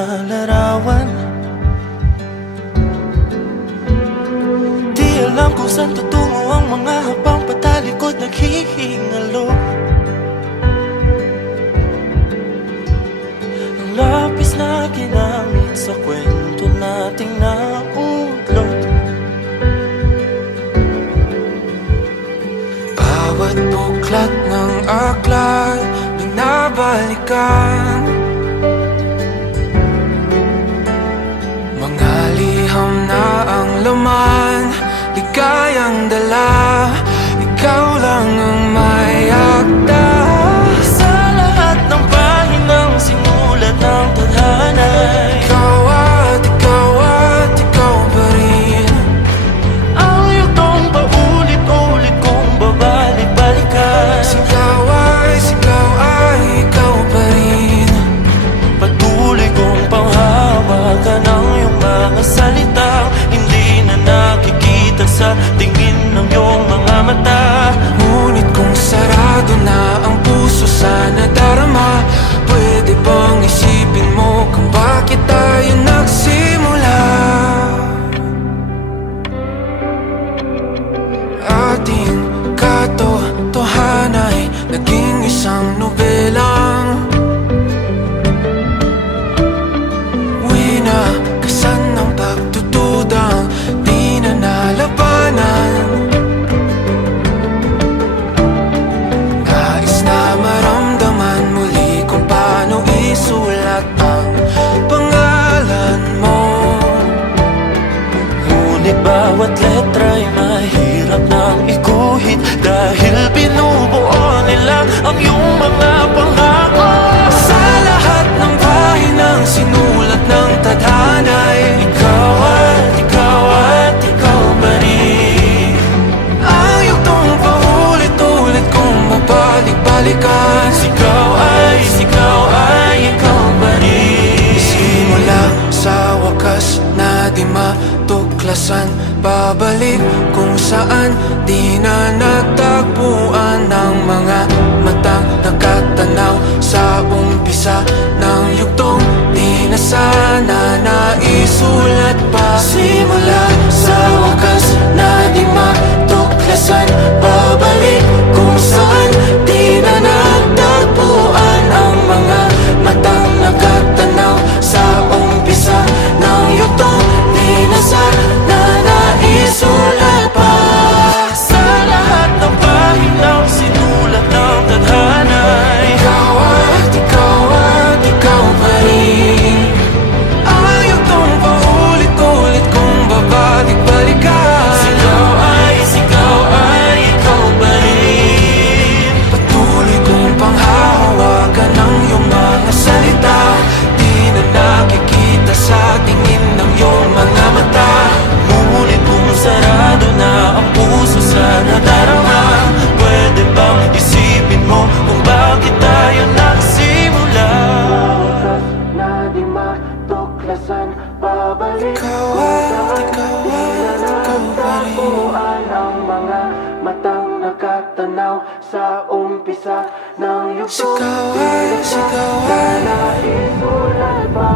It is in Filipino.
mga larawan. Di alam kung saan tutungo ang mga habang patalikod naghihingalo. Ang lapis na ginamit sa kwento nating naudlot. Bawat buklat ng aklat binabalikan, mga liham na ang laman, ligayang dala, ikaw lang ang may akda. Sa lahat ng pahinang sinulat ng tadhana, ikaw at ikaw pa rin. Ang yugtong paulit-ulit kong babalik-balikan. Sigaw ay ikaw pa rin. Patuloy kong panghawakan ang iyong mga salitang hindi na nakikita sa tingin ng iyong mga mata. Ngunit kung sarado na ang puso sa nadarama, pwede bang isipin mo kung bakit tayo nagsimula? Ating katotohanan ay naging isang nobelang winakasan ng pagtutudang di na nalabanan. Nais na maramdaman muli kung paano isulat ang pangalan mo. Ngunit bawat letra'y mahirap nang iguhit, dahil binubuo nila ang iyong mga pangako. Sa lahat ng pahinang sinulat ng tadhana, ikaw ikaw pa rin. Ang yugtong paulit-ulit kong mabalik-balikan. Sigaw ay ikaw pa rin. Simula sa wakas na di matuklasan, babalik kung saan di na natagpuan ng mga matang nakatanaw sa umpisa ng yugtong di na sana naisulat pa. Simula sa wakas na di matuklasan, babalik kung saan di na natagpuan ang mga matang nakatanaw sa umpisa ng yugtong di na sana naisulat pa. Sa lahat ng pahinang sinulat ng tadhana, ikaw at ikaw pa rin. Ang yugtong paulit-ulit kong babalik-balikan. Sigaw ay ikaw pa rin. Patuloy kong panghahawakan ang iyong mga salita, di na nakikita sa tingin ng iyong mga mata. Ngunit kung sarado na ang puso sa nadarama, pwede bang isipin mo kung bakit tayo nagsimula? Na di matuklasan, babalik ikaw pa rin. Ang mga matang nakatanaw sa umpisa ng yugtong di na naisulat pa.